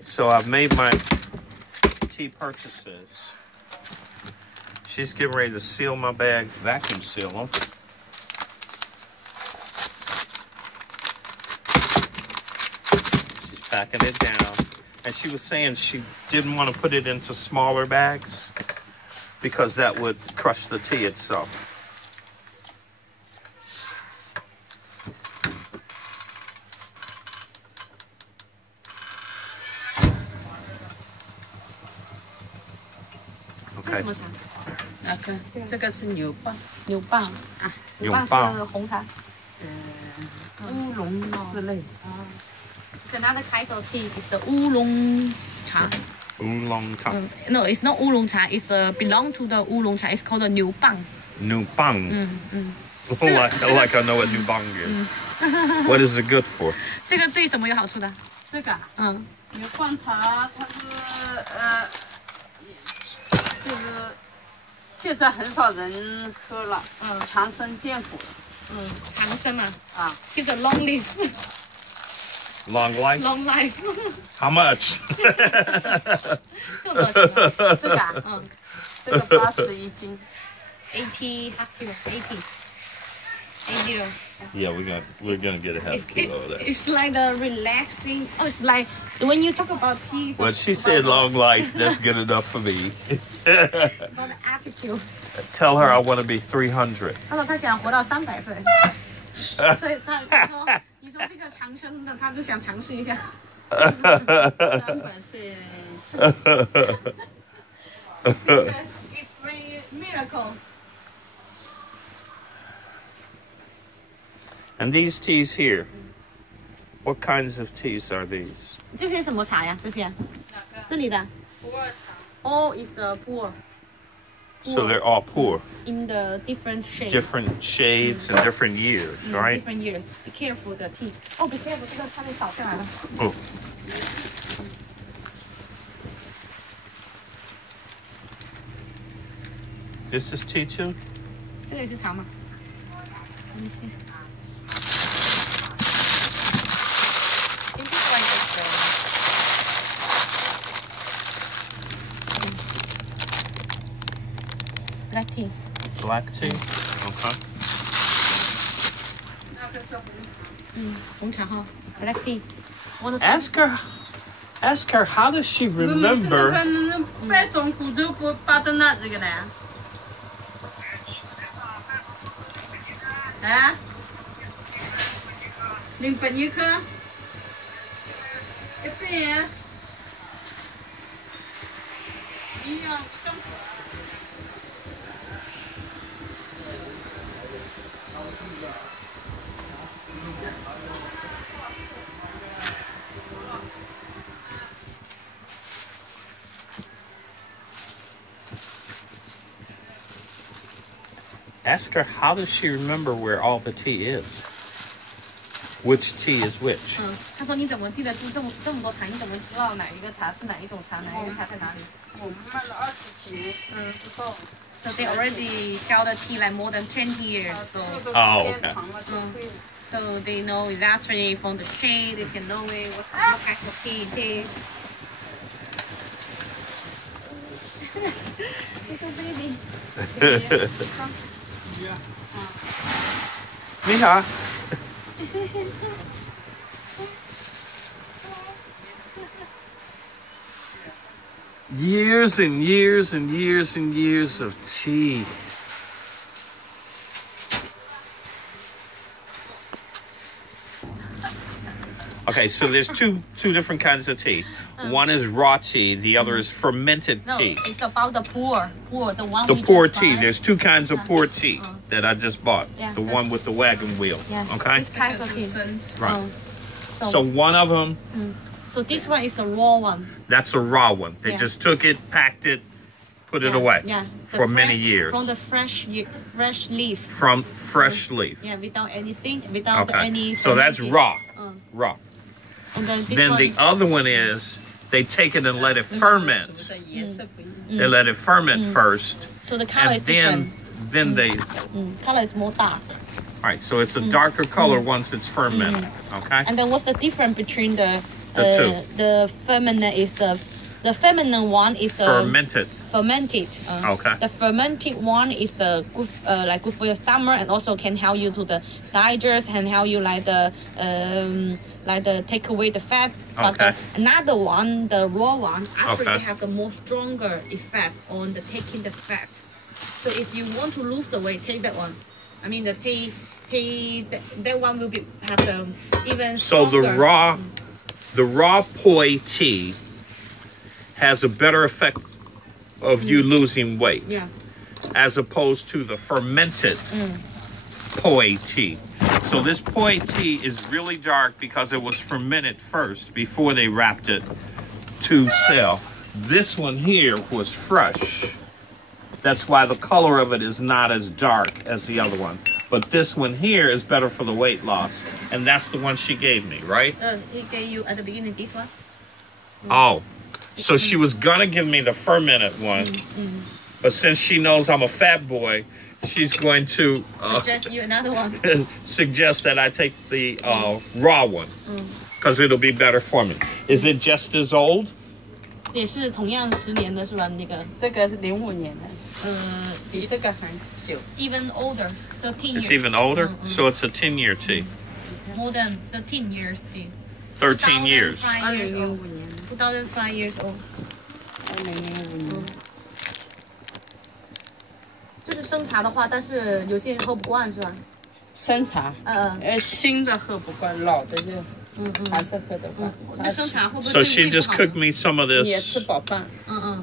So I've made my tea purchases. She's getting ready to seal my bags, vacuum seal them. She's packing it down. And she was saying she didn't want to put it into smaller bags because that would crush the tea itself. Okay. 这个是牛蒡，牛蒡啊，牛蒡是红茶，乌龙之类。Another kind of tea is the oolong cha. Oolong cha. No, it's not oolong cha. It's the belong to the oolong cha. It's called the Niu Bang. Niu Bang. Like I know what Niu Bang is. What is it good for? 这个对什么有好处的？这个牛蒡茶它是就是现在很少人喝了，强身健骨，长生啊，keep the long life. Long life. Long life. How much? 这多少钱？这个这个81斤，80 half kilo, 80. Yeah, we're gonna get a half kilo of that. It's like the relaxing. Oh, it's like when you talk about tea. When she said long life, that's good enough for me. About the attitude. Tell her I want to be 300. 他说他想活到300岁，所以他说你说这个长生的，他就想尝试一下。300岁。It's really miracle. And these teas here, what kinds of teas are these? 这些什么茶呀？这些？这里的？普洱茶。All is the pu'er. So they're all poor. In the different shades. Different shades and different years, right? Different years. Be careful the tea. Oh, be careful. 这个差点倒下来了。Oh. This is tea too? 这个也是茶吗？Let me see. Black tea. Black tea? Okay. 那个是红茶。红茶哈 ，black tea. Ask her how does she remember? 白种古州不巴登那这个呢？啊？08年克，100呀。一样正好。Ask her how does she remember where all the tea is? Which tea is which? 他说你怎么记得住这么多茶？你怎么知道哪一个茶是哪一种茶，哪一个茶在哪里？我们卖了20几年之后。So they already sell the tea like more than 20 years. So okay. So they know exactly from the shade. They can know what kind of tea it is. Little baby. 你好。Years and years and years and years of tea. Okay, so there's two different kinds of tea. One is raw tea, the other is fermented tea. No, it's about the pu'er, the one. The pu'er tea. There's two kinds of pu'er tea that I just bought. Yeah, the one with the wagon wheel. Yeah. Okay. Type of tea. Right. So one of them. So this one is the raw one. That's a raw one. They just took it, packed it, put it away. Yeah. For many years. From the fresh leaf. From fresh leaf. Yeah, without anything, without any. So that's raw. Raw. And then the other one is they take it and let it ferment. They let it ferment first. So the color is different. Then they. Color is more dark. All right, so it's a darker color once it's fermented. Okay. And then what's the difference between the The feminine is the feminine one is the fermented. Okay. The fermented one is the good, like good for your stomach, and also can help you to the digest and help you like the take away the fat. But another one, the raw one, actually they have the more stronger effect on the taking the fat. So if you want to lose the weight, take that one. I mean the that one will have the even stronger. So the raw poi tea has a better effect of you losing weight, as opposed to the fermented poi tea. So this poi tea is really dark because it was fermented first before they wrapped it to sell. This one here was fresh. That's why the color of it is not as dark as the other one. But this one here is better for the weight loss. And that's the one she gave me, right? He gave you at the beginning this one? Oh. So she was going to give me the fermented one. But since she knows I'm a fat boy, she's going to suggest you another one. Suggest that I take the raw one. Because it'll be better for me. Is it just as old? 也是同样10年的是吧？那个这个是05年的，比这个还久。Even older, 13 years. It's even older? So it's a 10-year tea. More than 13 years tea. 13 years. 2005年。2005 years old. 2005年。就是生茶的话，但是有些人喝不惯是吧？生茶。新的喝不惯，老的就。还是喝得惯。So she just cooked me some of this 也吃饱饭。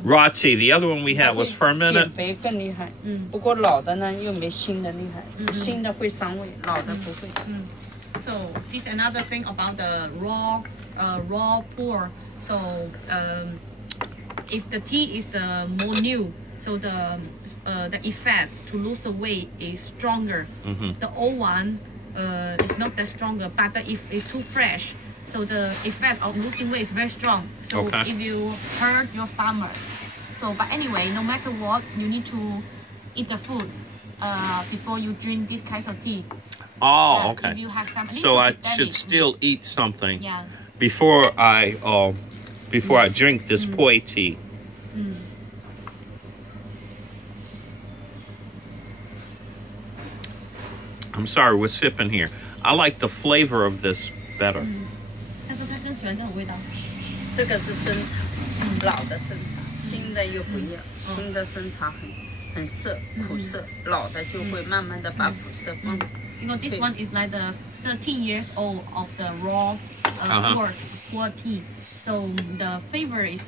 raw tea. The other one we had was fermented. 减肥更厉害。不过老的呢又没新的厉害。新的会伤胃，老的不会。So this another thing about the raw pour. So if the tea is the more new, so the effect to lose the weight is stronger. The old one. It's not that stronger, but if it's too fresh, so the effect of losing weight is very strong. So if you hurt your stomach, so but anyway, no matter what, you need to eat the food before you drink this kind of tea. Oh, okay. If you have some, so I should still eat something before I drink this poi tea. I'm sorry, we're sipping here. I like the flavor of this better. 他说他更喜欢这种味道。这个是生茶，老的生茶，新的又不一样。新的生茶很涩，苦涩，老的就会慢慢的把苦涩放。Because this one is like the 13 years old of the raw pour tea, so the flavor is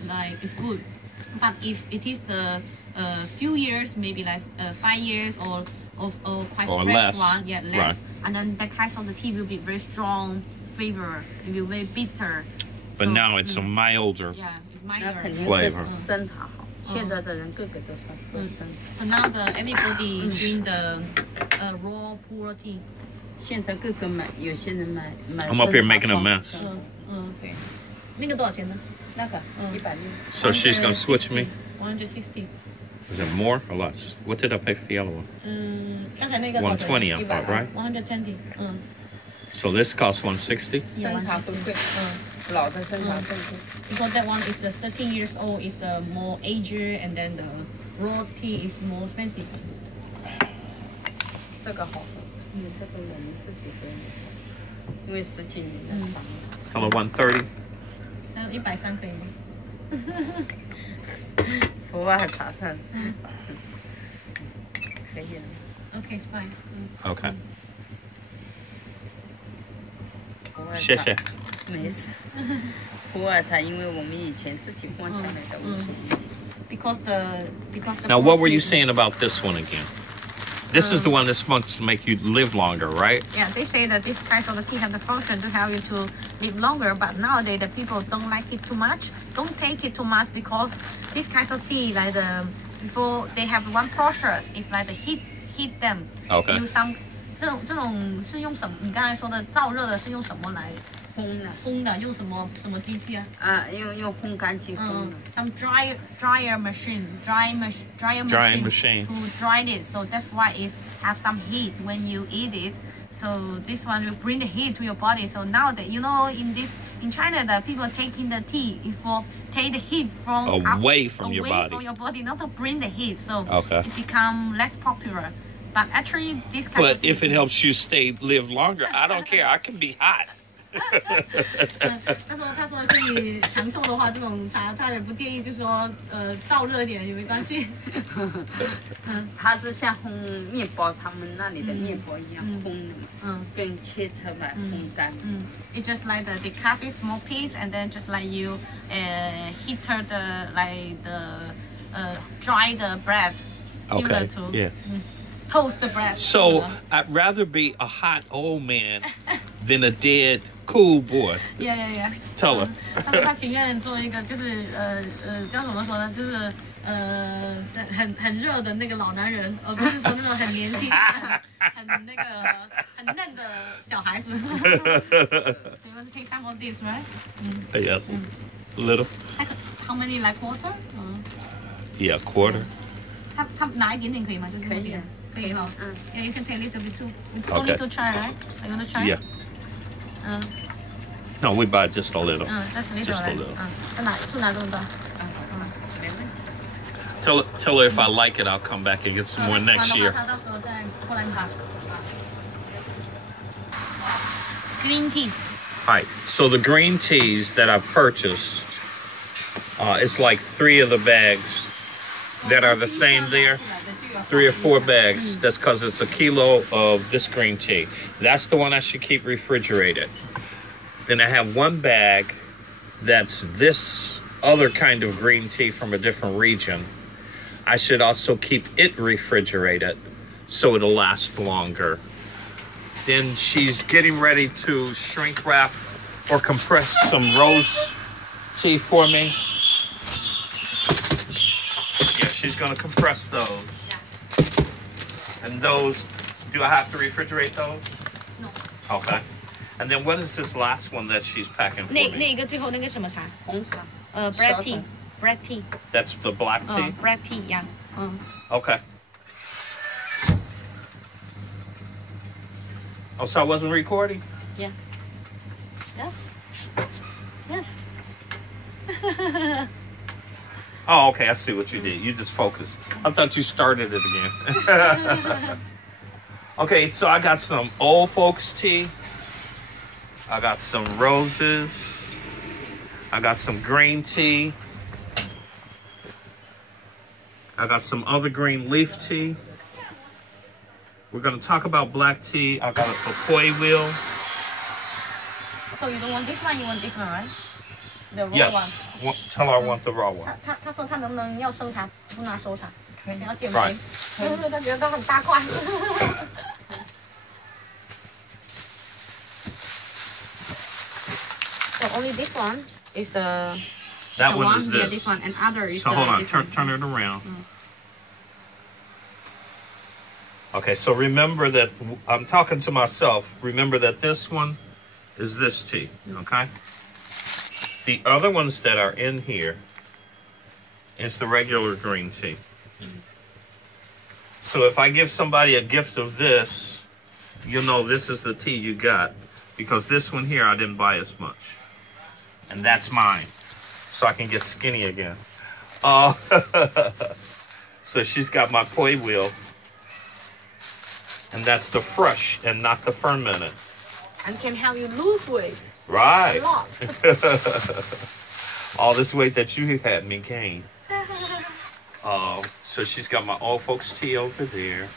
good. But if it is the few years, maybe like 5 years or quite fresh less. One, less. Right. And then that kind of the tea will be very strong flavor. It will be very bitter. But so, now it's a milder flavor. 生茶好，现在的人个个都是喝生茶。So now everybody drink the raw pour tea. 现在个个买，有些人买。I'm up here making a mess. 对。那个多少钱呢？那个160。So she's gonna switch me. 160. Is it more or less? What did I pay for the other one? 刚才那个 120, I thought, right? 120. So this costs 160. 生茶不贵，老的生茶更贵。Because that one is the 13 years old, is the more aged, and then the raw tea is more expensive. 这个好喝，因为这个我们自己喝，因为10几年的茶。Color 130. 这样130可以吗？普洱茶看，可以了。Okay, it's fine. Okay. 谢谢。没事。普洱茶，因为我们以前自己种下来的无所谓。Because the Now, what were you saying about this one again? This is the one that's supposed to make you live longer, right? Yeah, they say that this kind of tea have the function to help you to live longer, but nowadays the people don't like it too much. Don't take it too much because this kind of tea, like before they have one process, it's like the heat them. Okay. Use some 这种是用什么？你刚才说的燥热的是用什么来烘的？用什么机器啊？用烘干机烘的。Some dryer machine to dry it. So that's why it has some heat when you eat it. So this one will bring the heat to your body. So now that you know in this in China, the people taking the tea is for take the heat from away from your body. Away from your body, not to bring the heat. So okay. it become less popular. But actually, this kind But if it helps you live longer, I don't care. I can be hot. 他说可以长寿的话，这种茶他也不建议，就是说燥热一点也没关系。它是像烘面包，他们那里的面包一样烘，跟切成来烘干。It's just like they cut it small piece and then just like you heater the dry the bread. Okay. Yeah. Toast the bread. So I'd rather be a hot old man than a dead cool boy. Yeah. Tell her. 他说他情愿做一个就是叫怎么说呢，就是很热的那个老男人，而不是说那种很年轻、很那个很嫩的小孩子。So you want to take some of this, right? Yeah. Little. How many, like quarter? Yeah, quarter. 他拿一点点可以吗？就是那点。可以哈。Yeah, you can take a little bit too. Only to try, right? Are you want to try? Yeah. No, we buy just a little. Just a little. Just a little. 拿这么多。Tell her if I like it, I'll come back and get some more next year. Green tea. Alright, so the green teas that I purchased, it's like 3 of the bags that are the same there. 3 or 4 bags. That's because it's a kilo of this green tea. That's the one I should keep refrigerated. Then I have 1 bag that's this other kind of green tea from a different region. I should also keep it refrigerated so it'll last longer. Then she's getting ready to shrink wrap or compress some rose tea for me. Yeah, she's gonna compress those. And those, do I have to refrigerate those? No. Okay. And then what is this last one that she's packing for me? 那个最后那个什么茶？红茶。Black tea. Black tea. That's the black tea? Black tea, yeah. Okay. Oh, so I wasn't recording? Yes. Yes. Oh, okay, I see what you did. You just focused. I thought you started it again. Okay, so I got some old folks tea. I got some roses. I got some green tea. I got some other green leaf tea. We're going to talk about black tea. I got a poi wheel. So you don't want this one, you want this one, right? The raw yes. one. Tell her I want the raw one. 他说他能不能要生茶，不拿熟茶，想要减 Right. 肥，他觉得都很大块。So only this one is the one is this. Yeah, this one, and other is so the hold on, this turn it around. Okay, so remember that I'm talking to myself. Remember that this one is this tea, okay? The other ones that are in here is the regular green tea. So if I give somebody a gift of this, you'll know this is the tea you got, because this one here I didn't buy as much. And that's mine, so I can get skinny again. So she's got my poi wheel, and that's the fresh and not the fermented. And can help you lose weight. Right. A lot. All this weight that you had me gain. So she's got my old folks tea over there.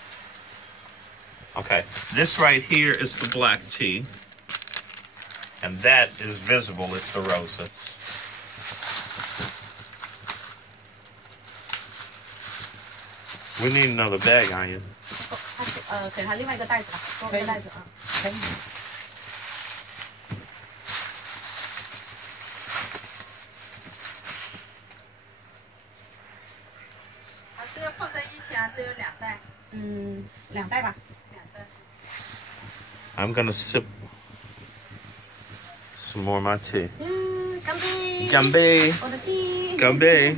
Okay, this right here is the black tea. And that is visible, it's the roses. We need another bag, Ian. 给他另外一个袋子吧，多个袋子啊。可以。还是要放在一起啊？只有2袋。2袋吧。2袋。I'm gonna sip some more of my tea. 干杯！干杯！我的 tea。干杯！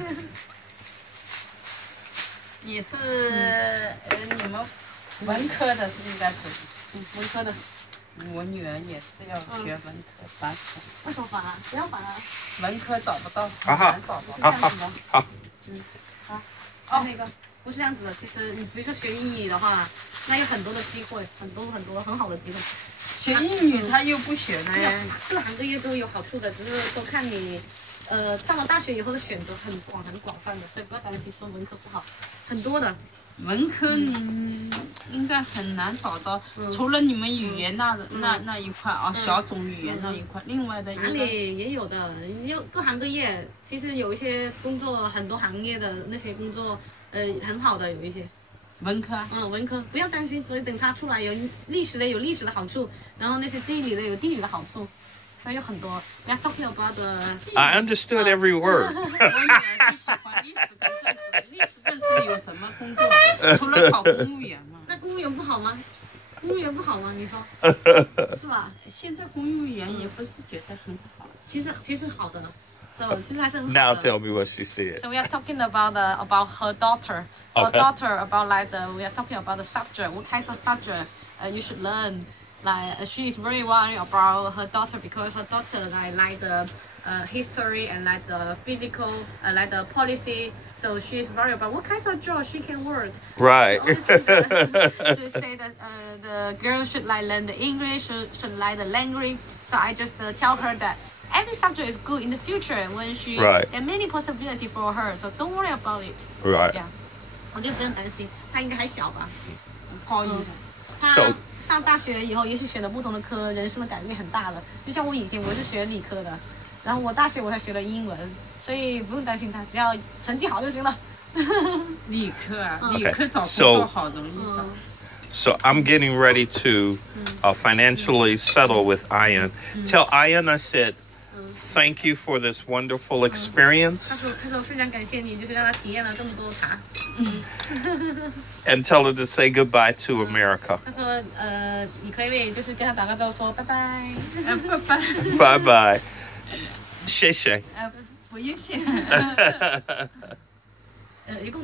你是你们文科的是应该是，文科的。我女儿也是要学文科，烦死了。为什么烦啊？不要烦啊。文科找不到，好好很难找到。好，好，那个不是这样子的。其实你比如说学英语的话，那有很多的机会，很多很好的机会。学英语他又不学呢。各行各业都有好处的，只是都看你，上了大学以后的选择很广泛的，所以不要担心说文科不好，很多的。文科你应该很难找到，除了你们语言那一块啊，小种语言那一块，另外的哪里也有的，各行各业，其实有一些工作，很多行业的那些工作，很好的有一些。文科，文科不要担心，所以等他出来有历史的有历史的好处，然后那些地理的有地理的好处，所以有很多。We are talking about the. I understood every word. 我女儿就喜欢历史跟政治，历史政治有什么工作？除了考公务员嘛。那公务员不好吗？公务员不好吗？你说是吧？现在公务员也不是觉得很好。其实好的。其实还是很好的。 Now tell me what she said. So we are talking about her daughter. So Okay. daughter about we are talking about the subject. What kinds of subject you should learn? Like she is very worried about her daughter because her daughter like the history and like the physical like the policy. So she is worried about what kinds of job she can work. Right. So say that the girl should like learn the English, should like the language. So I just tell her that. Every subject is good in the future when she Right. there are many possibilities for her, so don't worry about it. Right. Yeah. 我就不用担心，她应该还小吧。高一的。她上大学以后，也许选了不同的科，人生的改变很大了。就像我以前我是学理科的，然后我大学我才学了英文，所以不用担心她，只要成绩好就行了。理科啊，理科找工作好容易找。So I'm getting ready to financially settle with Ian. Tell Ian I said, thank you for this wonderful experience. 他说非常感谢你，就是让他体验了这么多茶。And tell her to say goodbye to America. 他说你可以就是跟他打个招呼说拜拜。拜拜。Bye bye. 谢谢。不用谢。一共。